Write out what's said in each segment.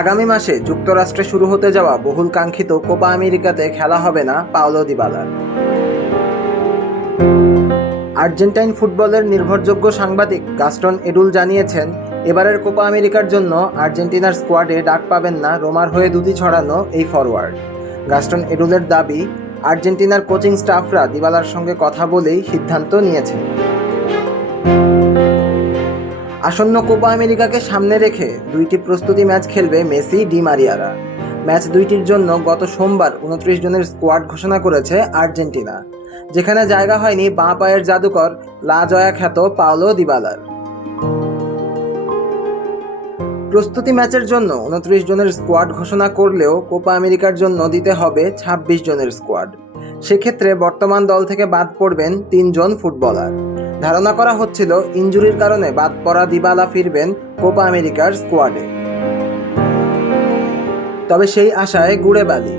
আগামী মাসে যুক্তরাষ্ট্রে শুরু হতে যাওয়া বহুল কাঙ্ক্ষিত কোপা আমেরিকাতে খেলা হবে না পাওলো দিবালার আর্জেন্টাইন ফুটবলের নির্ভরযোগ্য সাংবাদিক গাস্টন এডুল জানিয়েছেন, এবারের কোপা আমেরিকার জন্য আর্জেন্টিনার স্কোয়াডে ডাক পাবেন না রোমার হয়ে দুটি ছড়ানো এই ফরওয়ার্ড গাস্টন এডুলের দাবি, আর্জেন্টিনার কোচিং স্টাফরা দিবালার সঙ্গে কথা বলেই সিদ্ধান্ত নিয়েছেন। আসন্ন কোপা আমেরিকাকে সামনে রেখে দুইটি প্রস্তুতি ম্যাচ খেলবে মেসি, ডি মারিয়ারা। ম্যাচ দুইটির জন্য গত সোমবার উনত্রিশ জনের স্কোয়াড ঘোষণা করেছে আর্জেন্টিনা। যেখানে জায়গা হয়নি বাঁ পায়ের জাদুকর, লা জয়া খ্যাত পাওলো দিবালার। প্রস্তুতি ম্যাচের জন্য উনত্রিশ জনের স্কোয়াড ঘোষণা করলেও কোপা আমেরিকার জন্য দিতে হবে ২৬ জনের স্কোয়াড। সেক্ষেত্রে বর্তমান দল থেকে বাদ পড়বেন তিনজন ফুটবলার। ধারণা করা হচ্ছিল ইঞ্জুরির কারণে বাদ পড়া দিবালা ফিরবেন কোপা আমেরিকার স্কোয়াডে। তবে সেই আশায় গুড়ে বালি।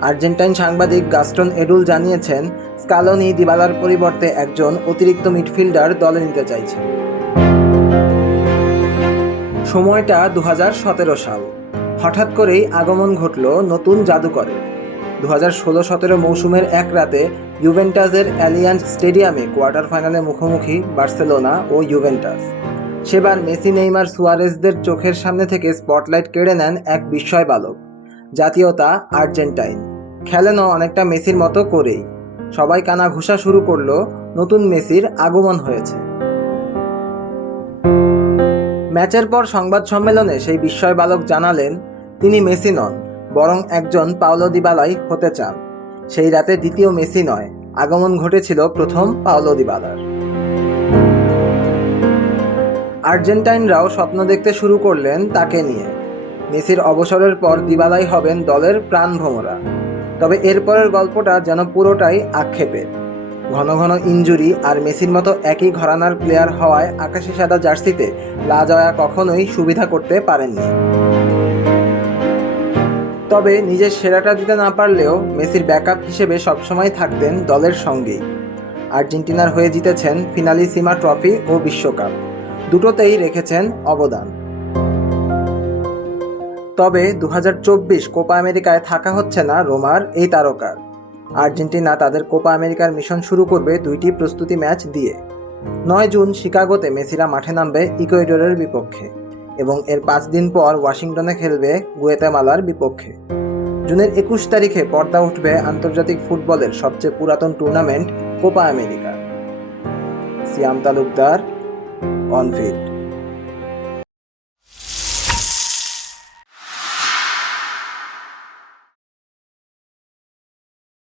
আর্জেন্টাইন সাংবাদিক গাস্টন এডুল জানিয়েছেন, স্কালোনি দিবালার পরিবর্তে একজন অতিরিক্ত মিডফিল্ডার দলে নিতে চাইছে সময়টা দু হাজার সতেরো সাল। হঠাৎ করেই আগমন ঘটল নতুন জাদুকরের। দু হাজার ষোলো সতেরো মৌসুমের এক রাতে ইউভেন্টাসের অ্যালিয়ান্স স্টেডিয়ামে কোয়ার্টার ফাইনালে মুখোমুখি বার্সেলোনা ও ইউভেন্টাস। সেবার মেসি, নেইমার সুয়ারেসদের চোখের সামনে থেকে স্পটলাইট কেড়ে নেন এক বিস্ময় বালক জাতীয়তা আর্জেন্টাইন। খেলেনও অনেকটা মেসির মতো করেই। সবাই কানা ঘুষা শুরু করল, নতুন মেসির আগমন হয়েছে। ম্যাচের পর সংবাদ সম্মেলনে সেই বিস্ময় বালক জানালেন, তিনি মেসি নন। বরং একজন পাওলো দিবালাই হতে চান। সেই রাতে দ্বিতীয় মেসি নয়, আগমন ঘটেছিল প্রথম পাওলো দিবালার আর্জেন্টাইনরাও স্বপ্ন দেখতে শুরু করলেন তাকে নিয়ে। মেসির অবসরের পর দিবালাই হবেন দলের প্রাণভ্রমরা তবে এরপরের গল্পটা যেন পুরোটাই আক্ষেপের ঘন ঘন ইঞ্জুরি আর মেসির মতো একই ঘরানার প্লেয়ার হওয়ায় আকাশি সাদা জার্সিতে লাজয়া কখনোই সুবিধা করতে পারেননি। তবে নিজের সেরাটা দিতে না পারলেও মেসির ব্যাকআপ হিসেবে সবসময় থাকতেন দলের সঙ্গেই। আর্জেন্টিনার হয়ে জিতেছেন ফিনালি ফিনালিসিমা ট্রফি ও বিশ্বকাপ। দুটোতেই রেখেছেন অবদান। তবে দু হাজার চব্বিশ কোপা আমেরিকায় থাকা হচ্ছে না রোমার, এই তারকার আর্জেন্টিনা তাদের কোপা আমেরিকার মিশন শুরু করবে দুইটি প্রস্তুতি ম্যাচ দিয়ে। নয় জুন শিকাগোতে মেসিরা মাঠে নামবে ইকুয়েডরের বিপক্ষে। এবং এর পাঁচ দিন পর ওয়াশিংটনে খেলবে গুয়েতামালার বিপক্ষে। জুনের একুশ তারিখে পর্দা উঠবে আন্তর্জাতিক ফুটবলের সবচেয়ে পুরাতন tournament Copa America. Siam Talukdar, on field.